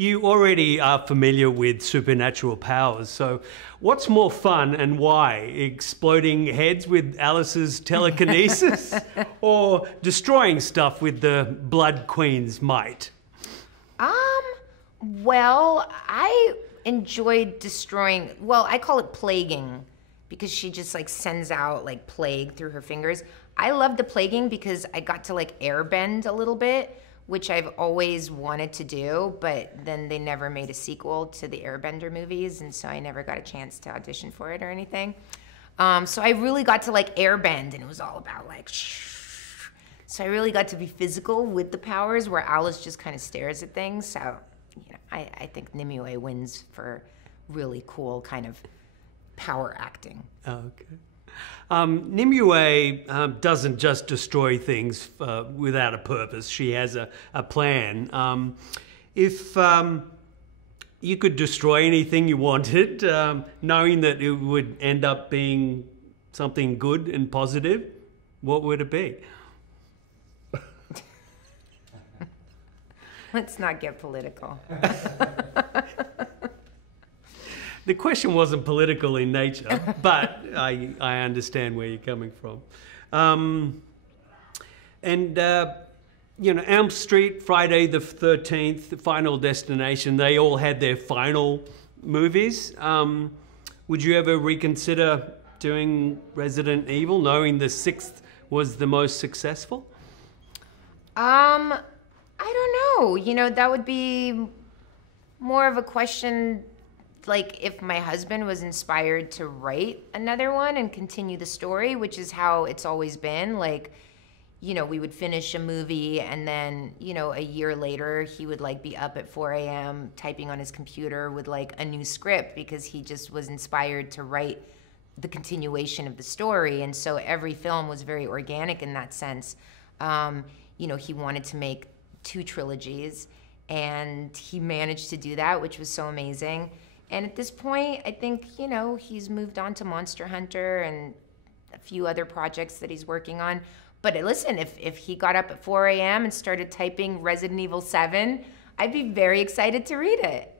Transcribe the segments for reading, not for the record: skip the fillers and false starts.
You already are familiar with supernatural powers, so what's more fun and why? Exploding heads with Alice's telekinesis or destroying stuff with the Blood Queen's might? Well, I enjoyed destroying, well, I call it plaguing because she just like sends out like plague through her fingers. I love the plaguing because I got to like airbend a little bit, which I've always wanted to do, but then they never made a sequel to the Airbender movies, and so I never got a chance to audition for it or anything. So I really got to like airbend, and it was all about like so I really got to be physical with the powers, where Alice just kind of stares at things. So, you know, I think Nimue wins for really cool kind of power acting. Okay. Nimue doesn't just destroy things without a purpose. She has a plan. If you could destroy anything you wanted, knowing that it would end up being something good and positive, what would it be? Let's not get political. The question wasn't political in nature, but I understand where you're coming from. You know, Elm Street, Friday the 13th, the Final Destination, they all had their final movies. Would you ever reconsider doing Resident Evil, knowing the 6th was the most successful? I don't know. You know, that would be more of a question, like if my husband was inspired to write another one and continue the story, which is how it's always been. Like, you know, we would finish a movie and then, you know, a year later he would like be up at 4 a.m. typing on his computer with like a new script because he just was inspired to write the continuation of the story. And so every film was very organic in that sense. You know, he wanted to make 2 trilogies and he managed to do that, which was so amazing. And at this point, I think, you know, he's moved on to Monster Hunter and a few other projects that he's working on. But listen, if he got up at 4 a.m. and started typing Resident Evil 7, I'd be very excited to read it.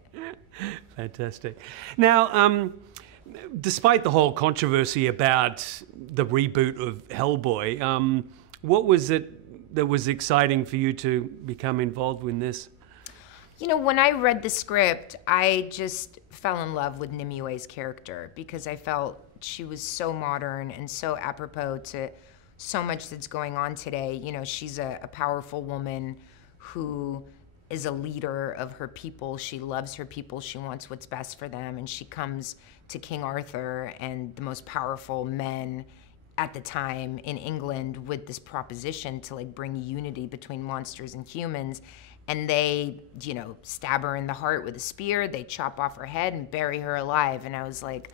Fantastic. Now, despite the whole controversy about the reboot of Hellboy, what was it that was exciting for you to become involved in this? You know, when I read the script, I just fell in love with Nimue's character because I felt she was so modern and so apropos to so much that's going on today. You know, she's a powerful woman who is a leader of her people. She loves her people. She wants what's best for them. And she comes to King Arthur and the most powerful men at the time in England with this proposition to like bring unity between monsters and humans. And they, you know, stab her in the heart with a spear, they chop off her head and bury her alive. And I was like,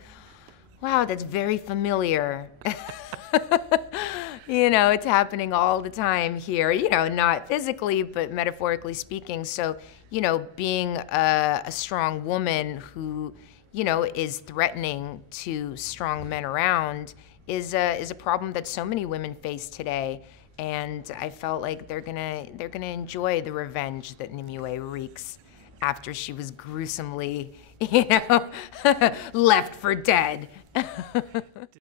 wow, that's very familiar. You know, it's happening all the time here, you know, not physically, but metaphorically speaking. So, you know, being a strong woman who, you know, is threatening to strong men around is a problem that so many women face today. And I felt like they're gonna enjoy the revenge that Nimue wreaks after she was gruesomely, you know, left for dead.